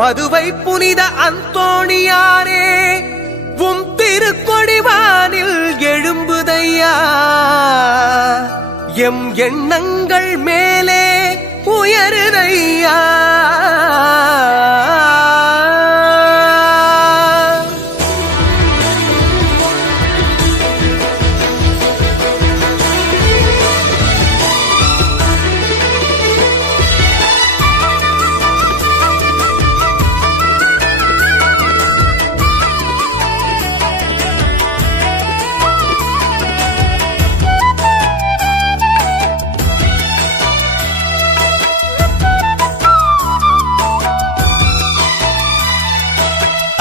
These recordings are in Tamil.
பதுவை புனித அந்தோணியாரே, உம் திருக்கொடிவானில் எழும்புதையா. எம் எண்ணங்கள் மேலே உயருதையா.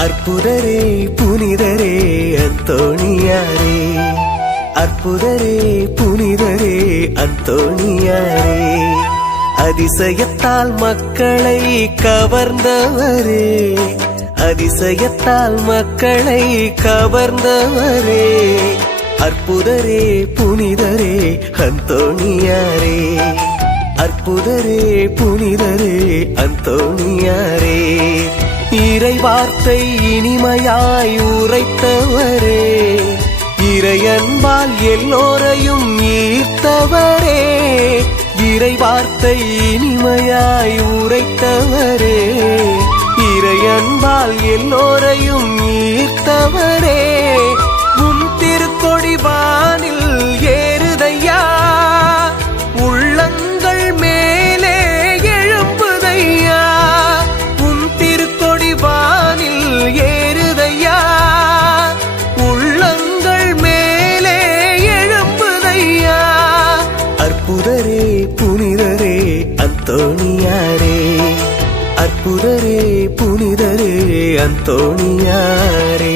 அற்புதரே புனிதரே அந்தோணியாரே, அற்புதரே புனிதரே அந்தோணியாரே, அதிசயத்தால் மக்களை கவர்ந்தவரே, அதிசயத்தால் மக்களை கவர்ந்தவரே, அற்புதரே புனிதரே அந்தோணியாரே, அற்புதரே புனிதரே அந்தோணியாரே, இறை வார்த்தை இனிமையாய் உரைத்தவரே, இறையன்பால் எல்லோரையும் ஈர்த்தவரே, இறை வார்த்தை இனிமையாய் உரைத்தவரே, இறையன்பால் எல்லோரையும் ஈர்த்தவரே, உம் திருக்கொடிவானில் ஏறுதையா. உள்ளங்கள் மேலே எழும்புதையா. உம் திருக்கொடிவானில் ஏறுதையா. உள்ளங்கள் மேலே எழும்புதையா. அற்புதரே புனிதரே அந்தோணியாரே, அற்புதரே புனிதரே அந்தோணியாரே.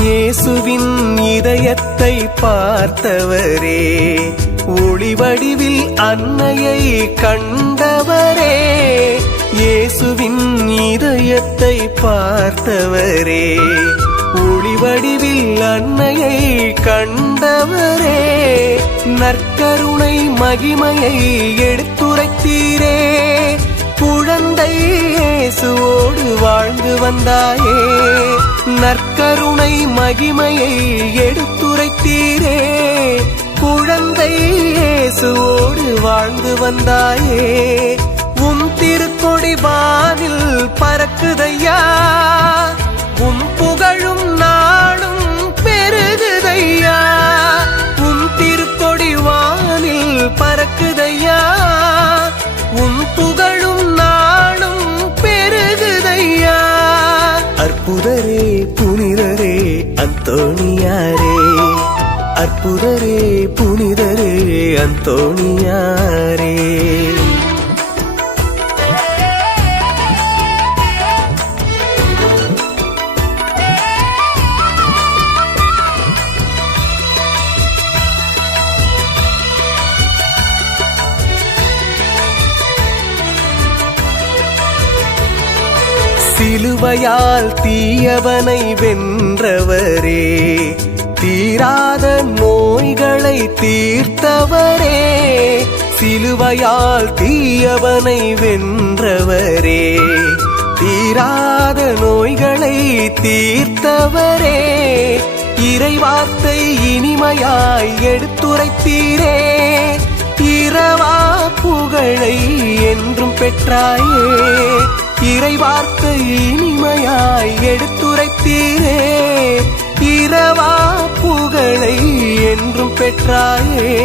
இயேசுவின் இதயத்தை பார்த்தவரே, ஒளிவடிவில் அன்னையை கண்டவரே, இயேசுவின் இதயத்தை பார்த்தவரே, ஒளிவடிவில் அன்னையை கண்டவரே, நற்கருணை மகிமையை எடுத்துரைத்தீரே, குழந்தை இயேசுவோடு வாழ்ந்து வந்தாயே, நற்கருணை மகிமையை எடுத்துரைத்தீரே, குழந்தை இயேசுவோடு வாழ்ந்து வந்தாயே, உம் திருக்கொடிவானில் பறக்குதையா. உம் புகழும் நாளும் பெருகுதையா. உம் திருக்கொடிவானில் பறக்குதையா. உம் புகழும் நாளும் பெருகுதையா. அற்புதரே புனிதரே அந்தோணியாரே, அற்புதரே புனிதரே அந்தோணியாரே. சிலுவையால் தீயவனை வென்றவரே, தீராத நோய்களை தீர்த்தவரே, சிலுவையால் தீயவனை வென்றவரே, தீராத நோய்களை தீர்த்தவரே, இறைவார்த்தை இனிமையாய் எடுத்துரைத்தீரே, இரவா புகழை என்றும் பெற்றாயே, இறைவார்த்தை இனிமையாய் எடுத்துரைத்தீரே, இரவா புகழை என்றும் பெற்றாயே,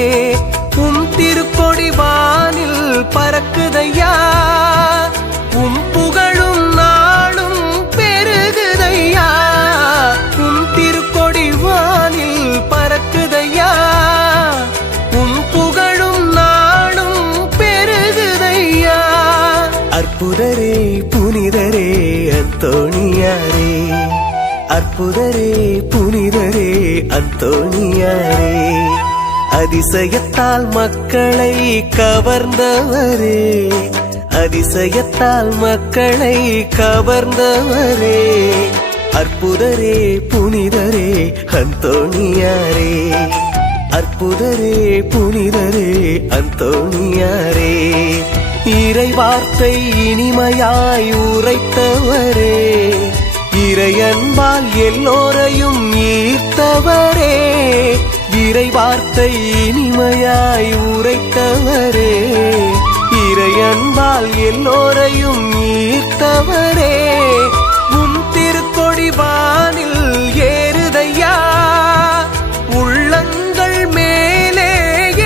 உம் திருக்கொடிவானில் பறக்குதையா. உம் புகழும் நாளும் பெருகுதையா. உம் திருக்கொடிவானில் பறக்குதையா. உம் புகழும் நாளும் பெருகுதையா. அற்புதரே புனிதரே அந்தோணியாரே, அற்புதரே புனிதரே அந்தோணியாரே, அதிசயத்தால் மக்களை கவர்ந்தவரே, அதிசயத்தால் மக்களை கவர்ந்தவரே, அற்புதரே புனிதரே அந்தோணியாரே, அற்புதரே புனிதரே அந்தோணியாரே, இறை வார்த்தை இனிமையாய் உரைத்தவரே, இறையன்பால் எல்லோரையும் ஈர்த்தவரே, இறை வார்த்தை இனிமையாய் உரைத்தவரே, இறையன்பால் எல்லோரையும் ஈர்த்தவரே, உம் திருக்கொடி வானில் ஏறுதையா, உள்ளங்கள் மேலே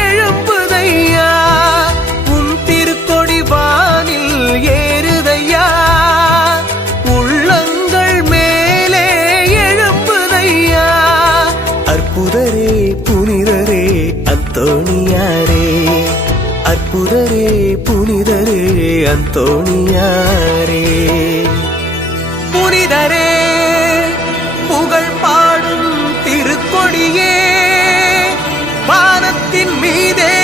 எழும்புதையா, உம் திருக்கொடி வானில் ஏறுதையா, உள்ளங்கள் மேலே எழும்புதையா, அற்புதரே புனிதரே அந்தோணியாரே, அற்புதரே புனிதரே அந்தோணியாரே. புனிதரே புகழ் பாடும் திருக்கொடியே, வானத்தின் மீதே